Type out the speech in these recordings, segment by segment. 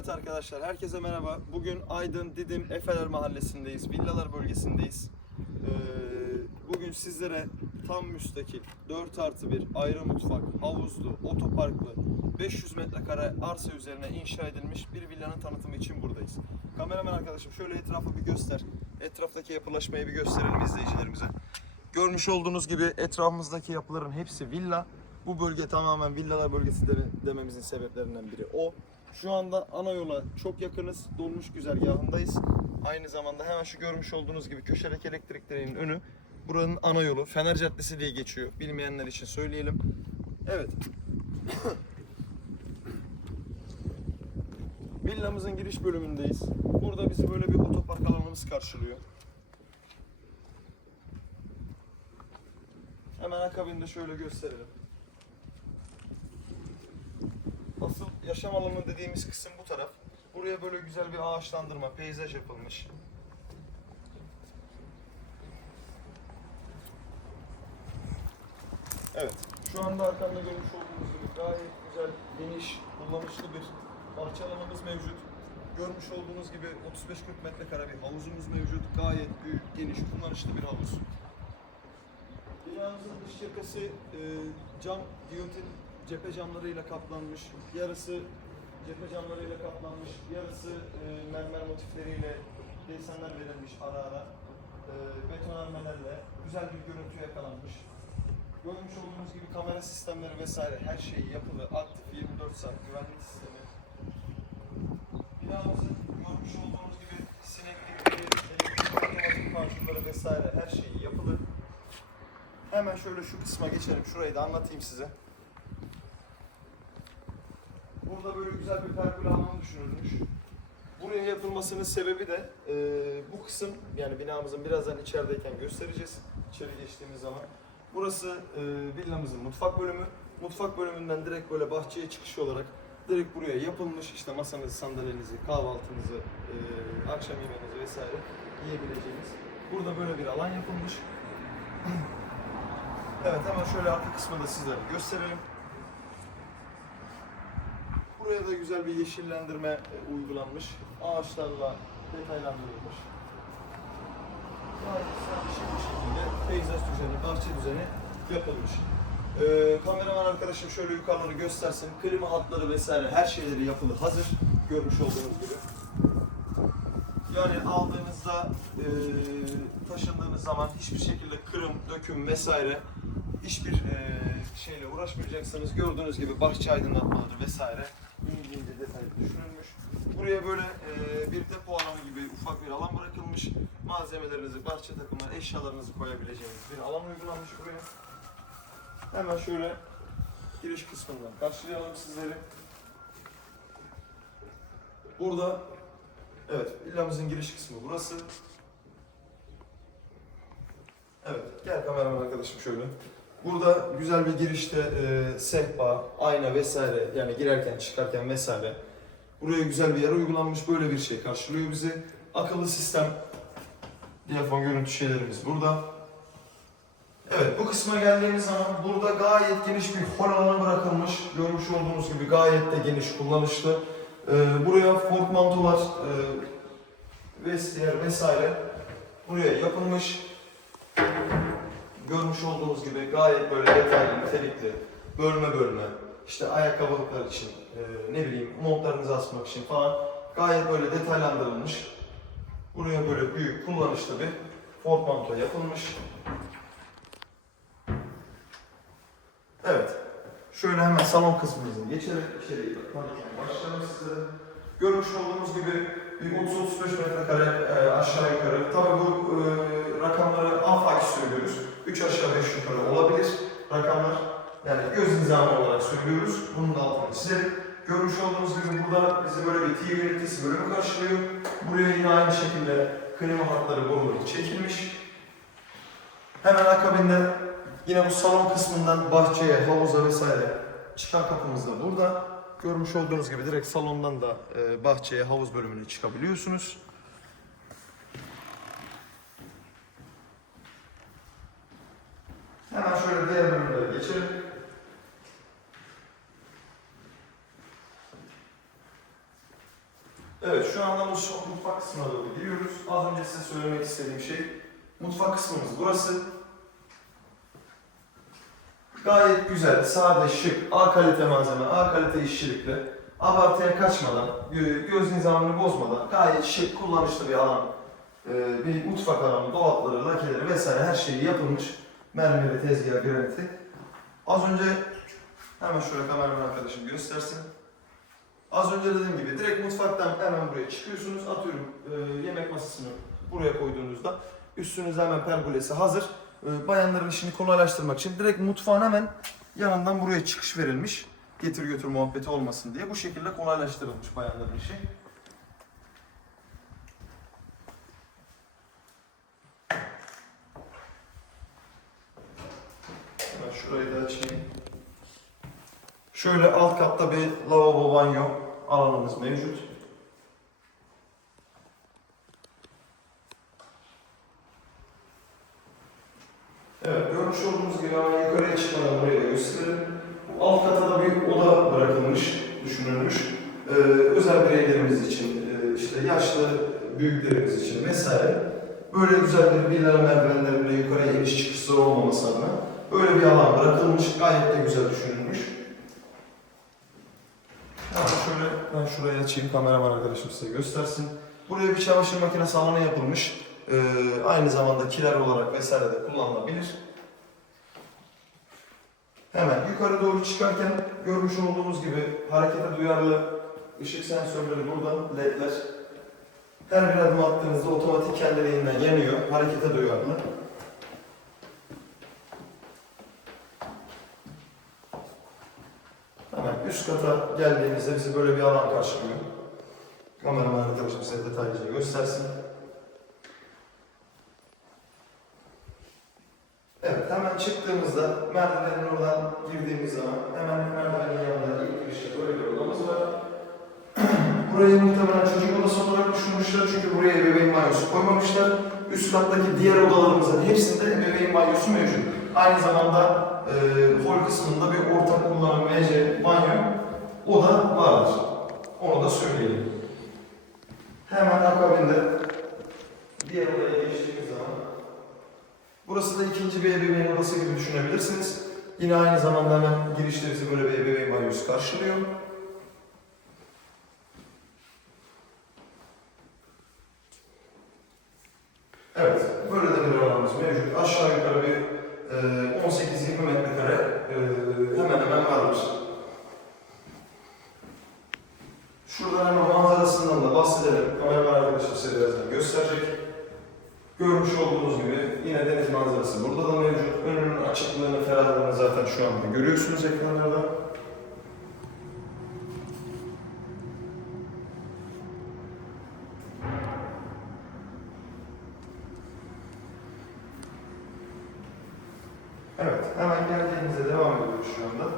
Evet arkadaşlar herkese merhaba. Bugün Aydın Didim Efeler Mahallesi'ndeyiz. Villalar bölgesindeyiz. Ee, bugün sizlere tam müstakil 4 artı 1 ayrı mutfak, havuzlu, otoparklı 500 metrekare arsa üzerine inşa edilmiş bir villanın tanıtımı için buradayız. Kameraman arkadaşım şöyle etrafı bir göster. Etraftaki yapılaşmayı bir gösterelim izleyicilerimize. Görmüş olduğunuz gibi etrafımızdaki yapıların hepsi villa. Bu bölge tamamen villalar bölgesi de- dememizin sebeplerinden biri o. Şu anda ana yola çok yakınız. Dolmuş güzergahındayız. Aynı zamanda hemen şu görmüş olduğunuz gibi köşedeki elektrik direğinin önü. Buranın ana yolu. Fener Caddesi diye geçiyor. Bilmeyenler için söyleyelim. Evet. Villamızın giriş bölümündeyiz. Burada bizi böyle bir otopark alanımız karşılıyor. Hemen akabinde şöyle gösterelim. Yaşam alanı dediğimiz kısım bu taraf. Buraya böyle güzel bir ağaçlandırma, peyzaj yapılmış. Evet, şu anda arkamda görmüş olduğunuz gibi gayet güzel, geniş, kullanışlı bir bahçe alanımız mevcut. Görmüş olduğunuz gibi 35-40 metrekare bir havuzumuz mevcut. Gayet büyük, geniş, kullanışlı bir havuz. Binamızın dış cephesi e, cam giyotin cephe camlarıyla kaplanmış. Yarısı cephe camlarıyla kaplanmış. Yarısı e, mermer motifleriyle desenler verilmiş ara ara. E, betonarmelerle güzel bir görüntü yakalanmış. Görmüş olduğunuz gibi kamera sistemleri vesaire her şey yapılı, aktif 24 saat güvenlik sistemi. Binamızın görmüş olduğunuz gibi sineklikleri, otomatik panjurları vesaire her şeyi yapılı. Hemen şöyle şu kısma geçelim. Şurayı da anlatayım size. Burada böyle güzel bir alanı düşünülmüş. Buraya yapılmasının sebebi de e, bu kısım yani binamızın birazdan içerideyken göstereceğiz. İçeri geçtiğimiz zaman. Burası e, villamızın mutfak bölümü. Mutfak bölümünden direkt böyle bahçeye çıkış olarak direkt buraya yapılmış. İşte masanızı, sandalyenizi, kahvaltınızı, e, akşam yemeğinizi vesaire yiyebileceğiniz. Burada böyle bir alan yapılmış. Evet hemen şöyle arka kısmı da sizlere gösterelim. Buraya da güzel bir yeşillendirme e, uygulanmış. Ağaçlarla detaylandırılmış. Sakin bir şekilde peyzaj düzeni, bahçe düzeni yapılmış. Ee, kameraman arkadaşım şöyle yukarıları göstersin. Klima hatları vesaire her şeyleri yapılı hazır. Görmüş olduğunuz gibi. Yani aldığınızda e, taşındığınız zaman hiçbir şekilde kırım, döküm vesaire hiçbir e, şeyle uğraşmayacaksınız. Gördüğünüz gibi bahçe aydınlatmaları vesaire ince ince detaylı düşünülmüş. Buraya böyle e, bir depo alanı gibi ufak bir alan bırakılmış. Malzemelerinizi, bahçe takımları, eşyalarınızı koyabileceğiniz bir alan uygulanmış buraya. Hemen şöyle giriş kısmından karşılayalım sizleri. Burada Evet, villamızın giriş kısmı burası. Evet, gel kameraman arkadaşım şöyle. Burada güzel bir girişte e, sehpa, ayna vesaire yani girerken çıkarken vesaire. Buraya güzel bir yer uygulanmış böyle bir şey karşılıyor bizi. Akıllı sistem, diyafon görüntü şeylerimiz burada. Evet bu kısma geldiğimiz zaman burada gayet geniş bir hol alanı bırakılmış. Görmüş olduğunuz gibi gayet de geniş, kullanışlı. Ee, buraya portmantolar, e, vestiyer vesaire buraya yapılmış. Görmüş olduğunuz gibi gayet böyle detaylı, nitelikli, bölme bölme, işte ayakkabılıklar için, e, ne bileyim montlarınızı asmak için falan gayet böyle detaylandırılmış. Buraya böyle büyük, kullanışlı bir portmanto yapılmış. Evet. Şöyle hemen salon kısmımıza geçelim. İçeriye başlayalım sizlere. Görmüş olduğunuz gibi 30-35 metrekare e, aşağı yukarı. Tabii bu e, rakamları afaki söylüyoruz. 3 aşağı 5 yukarı olabilir rakamlar. Yani göz nizamı olarak söylüyoruz. Bunun da altını çizelim. Görmüş olduğunuz gibi burada bizi böyle bir TV ünitesi bölümü karşılıyor. Buraya yine aynı şekilde klima hatları boruları çekilmiş. Hemen akabinde Yine bu salon kısmından bahçeye, havuza vesaire çıkan kapımız da burada. Görmüş olduğunuz gibi direkt salondan da e, bahçeye, havuz bölümüne çıkabiliyorsunuz. Hemen şöyle diğer bölümlere geçelim. Evet şu anda mutfak, kısmına doğru giriyoruz. Az önce size söylemek istediğim şey mutfak kısmımız burası. Gayet güzel, sade, şık, A kalite malzeme, A kalite işçilikle abartıya kaçmadan, gö- göz nizamını bozmadan gayet şık, kullanışlı bir alan. Ee, bir mutfak alanı, dolapları, lakeleri vesaire her şeyi yapılmış. Mermeri, tezgah, graniti. Az önce hemen şöyle kameraman arkadaşım göstersin. Az önce dediğim gibi direkt mutfaktan hemen buraya çıkıyorsunuz. Atıyorum e, yemek masasını buraya koyduğunuzda üstünüzde hemen pergolesi hazır. E, bayanların işini kolaylaştırmak için direkt mutfağın hemen yanından buraya çıkış verilmiş. Getir götür muhabbeti olmasın diye. Bu şekilde kolaylaştırılmış bayanların işi. Şurayı da açayım. Şöyle alt katta bir lavabo banyo alanımız mevcut. Evet, görmüş olduğunuz gibi hemen yukarıya çıkmadan buraya da gösterelim. Bu alt kata da bir oda bırakılmış, düşünülmüş. Ee, özel bireylerimiz için, e, işte yaşlı büyüklerimiz için vesaire. Böyle güzel bir villa merdivenlerinde yukarıya iniş çıkışları olmaması adına böyle bir alan bırakılmış, gayet de güzel düşünülmüş. Tamam, şöyle ben şurayı açayım, kameraman arkadaşım size göstersin. Buraya bir çamaşır makinesi alanı yapılmış. Ee, aynı zamanda kiler olarak vesaire de kullanılabilir. Hemen yukarı doğru çıkarken görmüş olduğumuz gibi harekete duyarlı ışık sensörleri burada, ledler. Her bir adım attığınızda otomatik kendiliğinden yanıyor, harekete duyarlı. Hemen üst kata geldiğimizde bizi böyle bir alan karşılıyor. Kameraman arkadaşım size detaylıca göstersin. Evet, hemen çıktığımızda merdivenin oradan girdiğimiz zaman hemen merdivenin yanında ilk girişte böyle bir odamız var. Burayı muhtemelen çocuk odası olarak düşünmüşler çünkü buraya ebeveyn banyosu koymamışlar. Üst kattaki diğer odalarımızın hepsinde ebeveyn banyosu mevcut. Aynı zamanda e, hol kısmında bir ortak kullanım WC banyo o da vardır. Onu da söyleyelim. Hemen akabinde diğer odaya geçtiğimiz zaman Burası da ikinci bir ebeveyn odası gibi düşünebilirsiniz. Yine aynı zamanda hemen girişte bizi böyle bir ebeveyn banyosu karşılıyor. Evet, böyle de bir alanımız mevcut. Aşağı yukarı bir e, 18-20 metrekare e, hemen hemen vardır. Şuradan hemen manzarasından da bahsedelim. Kameraman arkadaşım size birazdan gösterecek. Görmüş olduğunuz gibi yine deniz manzarası burada da mevcut. Önünün açıklığını, ferahlığını zaten şu anda görüyorsunuz ekranlarda. Evet, hemen geldiğimizde devam ediyoruz şu anda.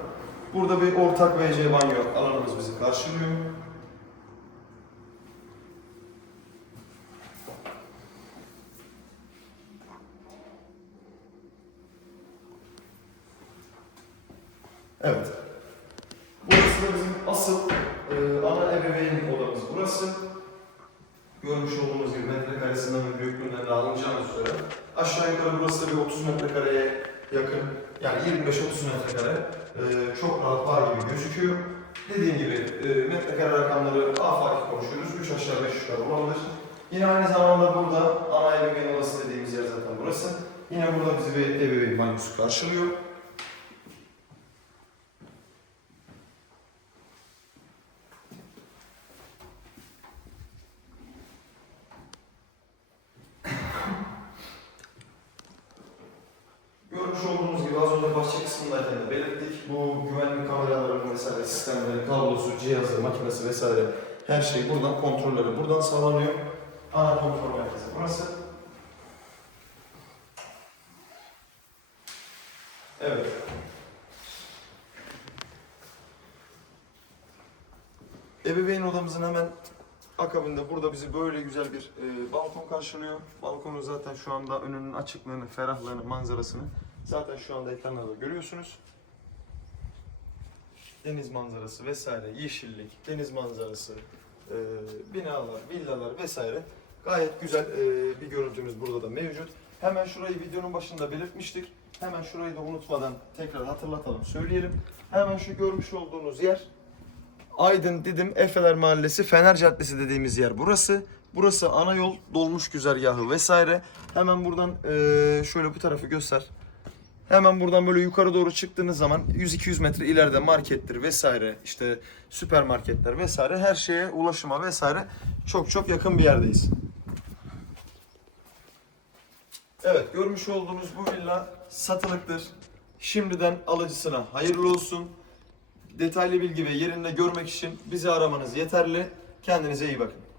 Burada bir ortak WC banyo alanımız bizi karşılıyor. Evet. Burası da bizim asıl e, ana ebeveyn odamız burası. Görmüş olduğunuz gibi metrekaresinden ve büyüklüğünden de üzere. Aşağı yukarı burası bir 30 metrekareye yakın, yani 25-30 metrekare e, çok rahat var gibi gözüküyor. Dediğim gibi e, metrekare rakamları afaki konuşuyoruz. 3 aşağı 5 yukarı olabilir. Yine aynı zamanda burada ana ebeveyn odası dediğimiz yer zaten burası. Yine burada bizi bir ebeveyn banyosu karşılıyor. Görmüş olduğunuz gibi az önce bahçe kısmındayken de belirttik. Bu güvenlik kameralarının vesaire sistemleri, kablosu, cihazı, makinesi vesaire her şey buradan kontrolleri buradan sağlanıyor. Ana kontrol merkezi burası. Evet. Ebeveyn odamızın hemen akabinde burada bizi böyle güzel bir e, balkon karşılıyor. Balkonu zaten şu anda önünün açıklığını, ferahlığını, manzarasını zaten şu anda ekranlarda görüyorsunuz. Deniz manzarası vesaire, yeşillik, deniz manzarası, e, binalar, villalar vesaire. Gayet güzel e, bir görüntümüz burada da mevcut. Hemen şurayı videonun başında belirtmiştik. Hemen şurayı da unutmadan tekrar hatırlatalım, söyleyelim. Hemen şu görmüş olduğunuz yer Aydın Didim Efeler Mahallesi Fener Caddesi dediğimiz yer burası. Burası ana yol, dolmuş güzergahı vesaire. Hemen buradan eee, şöyle bu tarafı göster. Hemen buradan böyle yukarı doğru çıktığınız zaman 100-200 metre ileride markettir vesaire işte süpermarketler vesaire her şeye ulaşıma vesaire çok çok yakın bir yerdeyiz. Evet görmüş olduğunuz bu villa satılıktır. Şimdiden alıcısına hayırlı olsun. Detaylı bilgi ve yerinde görmek için bizi aramanız yeterli. Kendinize iyi bakın.